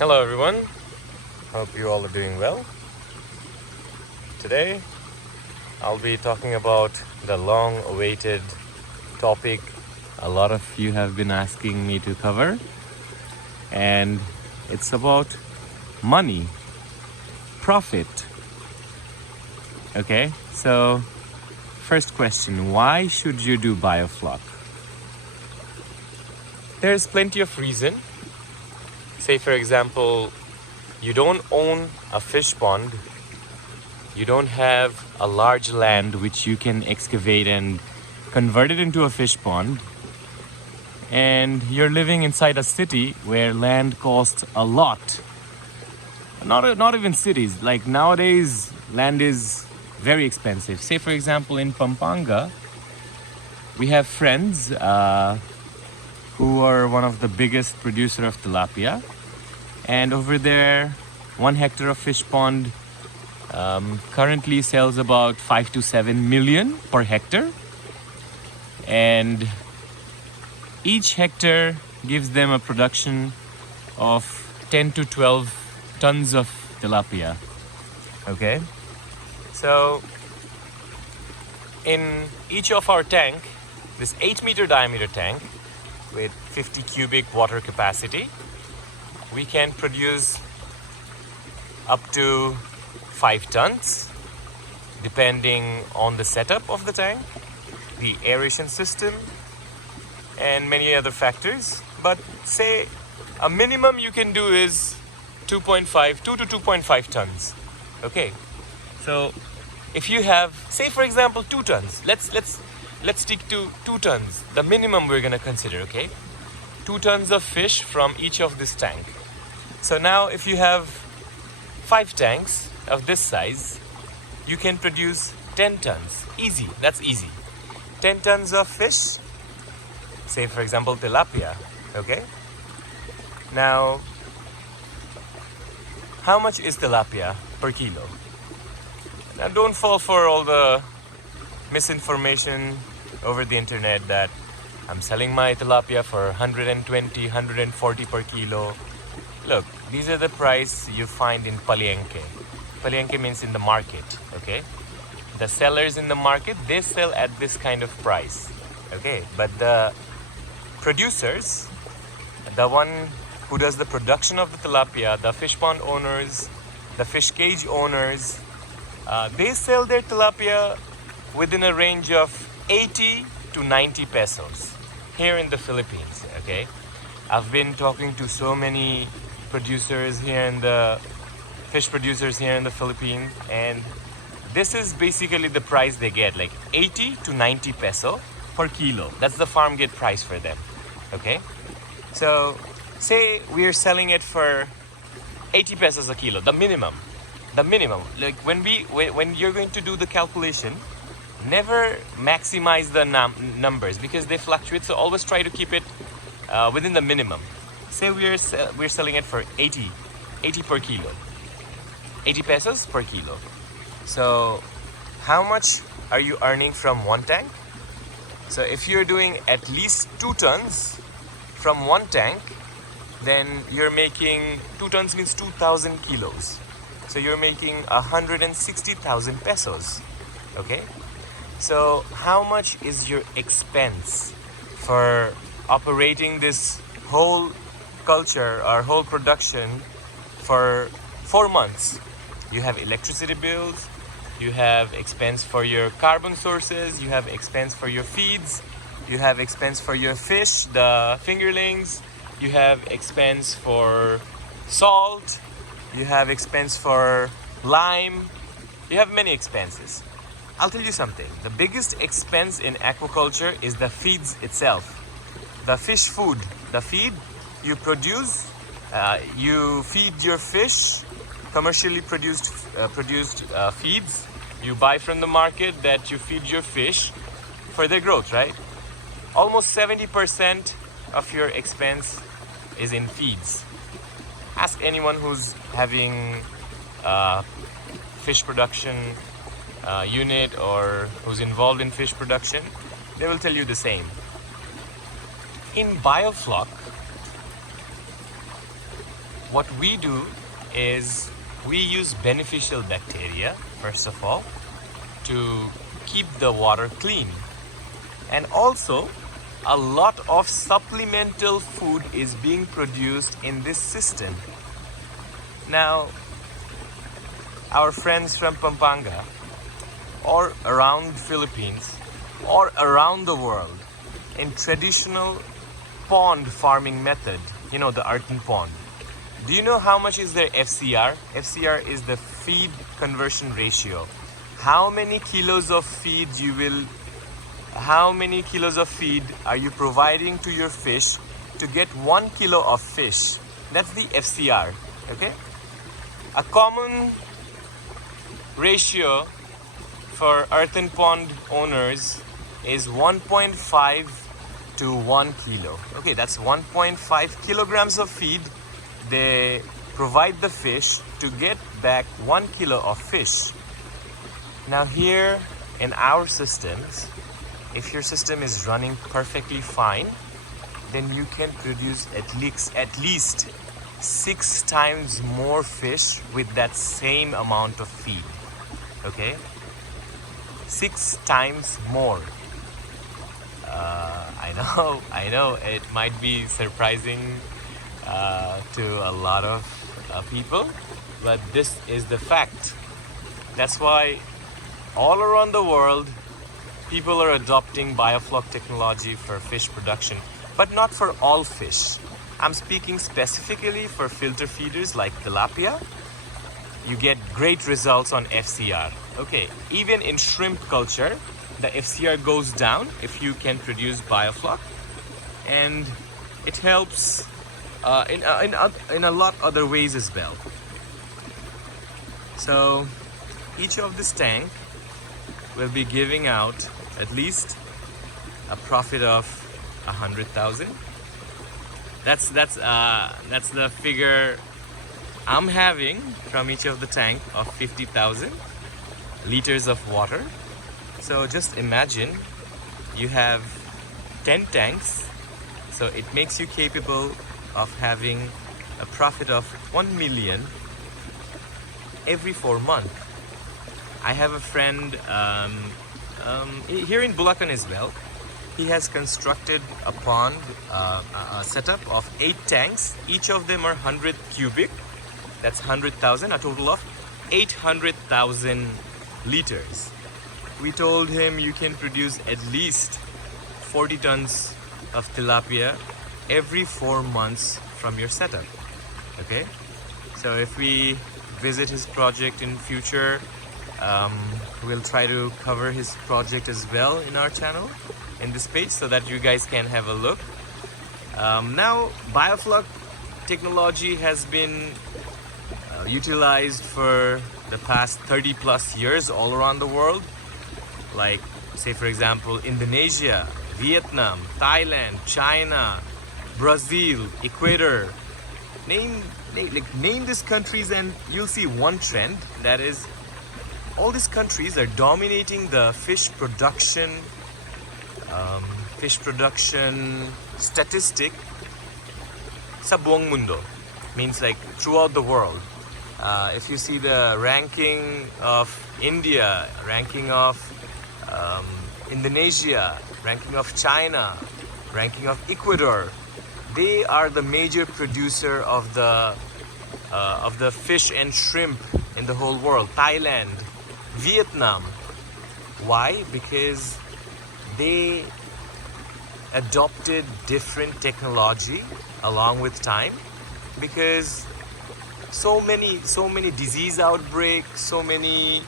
Hello everyone, hope you all are doing well. Today I'll be talking about the long-awaited topic a lot of you have been asking me to cover, and it's about money, profit. Okay, so first question, why should you do Biofloc? There's plenty of reason. Say for example, you don't own a fish pond, you don't have a large land which you can excavate and convert it into a fish pond, and you're living inside a city where land costs a lot. Not even cities, like nowadays land is very expensive. Say for example in Pampanga, we have friends who are one of the biggest producer of tilapia, and over there 1 hectare of fish pond currently sells about 5 to 7 million per hectare, and each hectare gives them a production of 10 to 12 tons of tilapia. Okay, so in each of our tank, this 8-meter diameter tank with 50 cubic water capacity, we can produce up to 5 tons depending on the setup of the tank, the aeration system, and many other factors. But say a minimum you can do is 2 to 2.5 tons. Okay, so if you have, say for example, 2 tons, let's stick to 2 tons, the minimum we're gonna consider. Okay, 2 tons of fish from each of this tank. So now if you have 5 tanks of this size, you can produce 10 tons. Easy, that's easy. 10 tons of fish, say for example tilapia. Okay, now how much is tilapia per kilo? Now don't fall for all the misinformation over the internet that I'm selling my tilapia for 120, 140 per kilo. Look, these are the price you find in Palenque. Palenque means in the market, okay? The sellers in the market, they sell at this kind of price, okay? But the producers, the one who does the production of the tilapia, the fish pond owners, the fish cage owners, they sell their tilapia within a range of 80 to 90 pesos here in the Philippines, okay? I've been talking to so many producers here in the fish producers here in the Philippines, and this is basically the price they get, like 80 to 90 peso per kilo. That's the farm gate price for them, okay? So say we are selling it for 80 pesos a kilo, the minimum. Like when you're going to do the calculation, never maximize the numbers because they fluctuate, so always try to keep it within the minimum. Say we're selling it for 80 per kilo, 80 pesos per kilo. So how much are you earning from one tank? So if you're doing at least 2 tons from one tank, then you're making 2 tons means 2,000 kilos. So you're making 160,000 pesos. Okay, so how much is your expense for operating this whole culture or whole production for 4 months? You have electricity bills, you have expense for your carbon sources, you have expense for your feeds, you have expense for your fish, the fingerlings, you have expense for salt, you have expense for lime, you have many expenses. I'll tell you something, the biggest expense in aquaculture is the feeds itself. The fish food, the feed you produce, you feed your fish, commercially produced feeds you buy from the market that you feed your fish for their growth, right? Almost 70% of your expense is in feeds. Ask anyone who's having fish production unit or who's involved in fish production, they will tell you the same. In Biofloc, what we do is we use beneficial bacteria, first of all, to keep the water clean. And also, a lot of supplemental food is being produced in this system. Now, our friends from Pampanga, or around Philippines, or around the world, in traditional pond farming method, you know, the earthen pond. Do you know how much is their FCR? FCR is the feed conversion ratio. How many kilos of feed are you providing to your fish to get 1 kilo of fish? That's the FCR, okay? A common ratio for earthen pond owners is 1.5 to 1 kilo. Okay, that's 1.5 kilograms of feed they provide the fish to get back 1 kilo of fish. Now here in our systems, if your system is running perfectly fine, then you can produce at least 6 times more fish with that same amount of feed. Okay? 6 times more. I know, it might be surprising to a lot of people, but this is the fact. That's why all around the world, people are adopting biofloc technology for fish production, but not for all fish. I'm speaking specifically for filter feeders like tilapia. You get great results on FCR. Okay, even in shrimp culture, the FCR goes down if you can produce biofloc, and it helps in a lot other ways as well. So each of this tank will be giving out at least a profit of 100,000. That's the figure I'm having from each of the tank of 50,000 liters of water. So just imagine you have 10 tanks, so it makes you capable of having a profit of 1 million every 4 months. I have a friend here in Bulacan as well. He has constructed a pond, a setup of 8 tanks. Each of them are 100 cubic. That's 100,000, a total of 800,000 liters. We told him you can produce at least 40 tons of tilapia every 4 months from your setup. Okay? So if we visit his project in future, we'll try to cover his project as well in our channel, in this page, so that you guys can have a look. Now, biofloc technology has been utilized for the past 30 plus years all around the world. Like, say for example, Indonesia, Vietnam, Thailand, China, Brazil, Ecuador. Name these countries and you'll see one trend, that is all these countries are dominating the fish production statistic sa buong mundo, means like throughout the world. If you see the ranking of India, ranking of Indonesia, ranking of China, ranking of Ecuador, they are the major producer of the fish and shrimp in the whole world. Thailand, Vietnam. Why? Because they adopted different technology along with time, because so many disease outbreaks, so many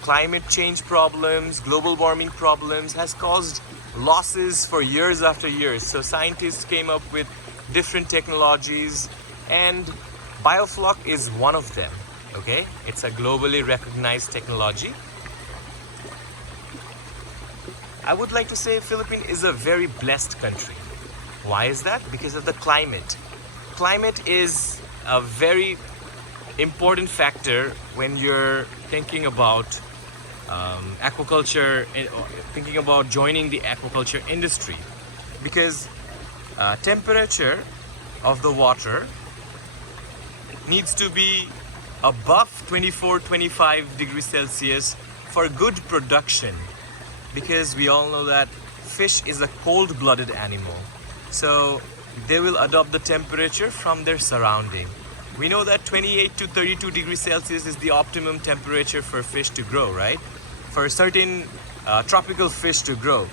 climate change problems, global warming problems has caused losses for years after years. So scientists came up with different technologies, and biofloc is one of them. Okay, it's a globally recognized technology. I would like to say Philippines is a very blessed country. Why is that? Because of the climate. Climate is a very important factor when you're thinking about aquaculture, thinking about joining the aquaculture industry, because temperature of the water needs to be above 24-25 degrees Celsius for good production, because we all know that fish is a cold-blooded animal, so they will adopt the temperature from their surrounding. We know that 28 to 32 degrees Celsius is the optimum temperature for fish to grow, right? For certain tropical fish to grow.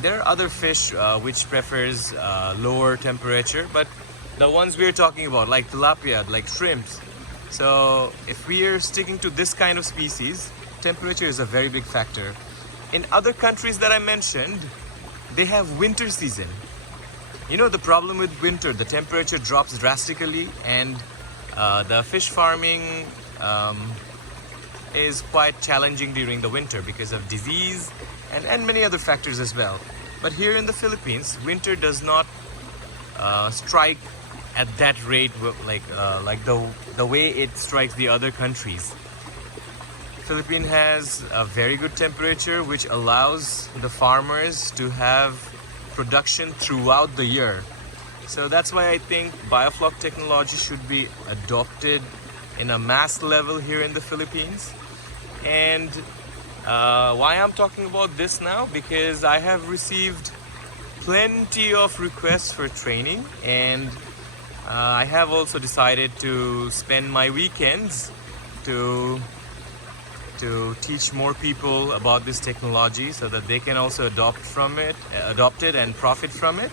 There are other fish which prefers lower temperature, but the ones we're talking about, like tilapia, like shrimps. So if we are sticking to this kind of species, temperature is a very big factor. In other countries that I mentioned, they have winter season. You know the problem with winter, the temperature drops drastically, and the fish farming is quite challenging during the winter because of disease and many other factors as well. But here in the Philippines, winter does not strike at that rate like the way it strikes the other countries. Philippines has a very good temperature, which allows the farmers to have production throughout the year. So that's why I think biofloc technology should be adopted in a mass level here in the Philippines. And why I'm talking about this now, because I have received plenty of requests for training, and I have also decided to spend my weekends to teach more people about this technology so that they can also adopt it and profit from it.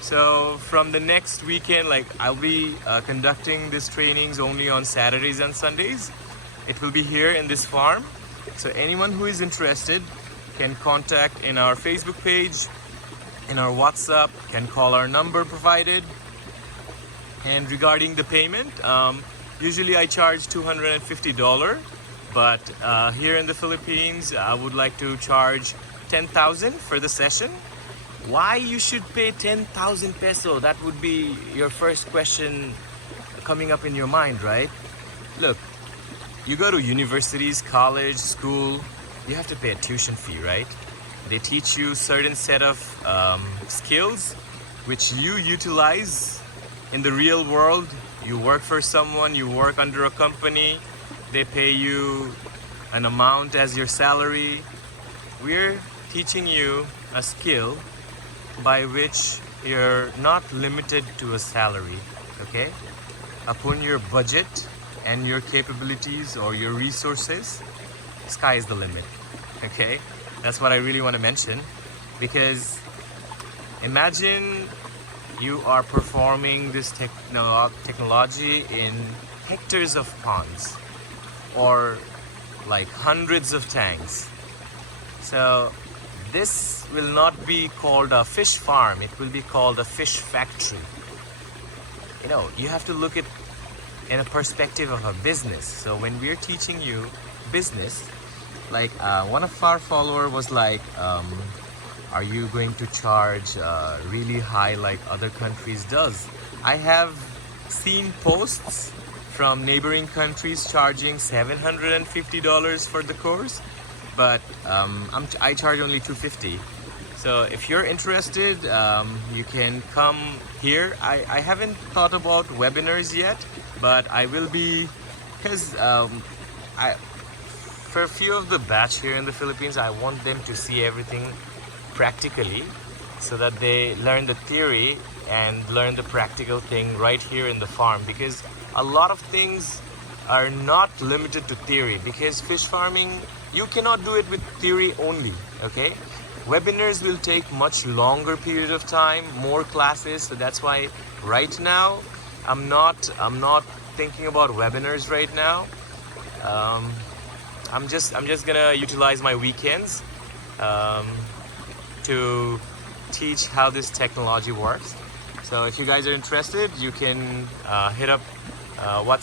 So from the next weekend, like I'll be conducting these trainings only on Saturdays and Sundays. It will be here in this farm. So anyone who is interested can contact in our Facebook page, in our WhatsApp, can call our number provided. And regarding the payment, usually I charge $250, but here in the Philippines, I would like to charge 10,000 for the session. Why you should pay 10,000 peso? That would be your first question coming up in your mind, right? Look, you go to universities, college, school, you have to pay a tuition fee, right? They teach you certain set of skills which you utilize in the real world. You work for someone, you work under a company, they pay you an amount as your salary. We're teaching you a skill by which you're not limited to a salary, okay? Upon your budget and your capabilities or your resources, sky is the limit, okay? That's what I really want to mention, because imagine you are performing this technology in hectares of ponds or like hundreds of tanks. So this will not be called a fish farm, it will be called a fish factory. You know, you have to look at in a perspective of a business. So when we're teaching you business, like one of our follower was like, are you going to charge really high like other countries does? I have seen posts from neighboring countries charging $750 for the course, but I charge only $250. So if you're interested, you can come here. I haven't thought about webinars yet, but I will be, because for a few of the batch here in the Philippines, I want them to see everything practically so that they learn the theory and learn the practical thing right here in the farm, because a lot of things are not limited to theory, because fish farming, you cannot do it with theory only, okay? Webinars will take much longer period of time, more classes, so that's why right now I'm not thinking about webinars right now. I'm just gonna utilize my weekends to teach how this technology works. So if you guys are interested, you can hit up WhatsApp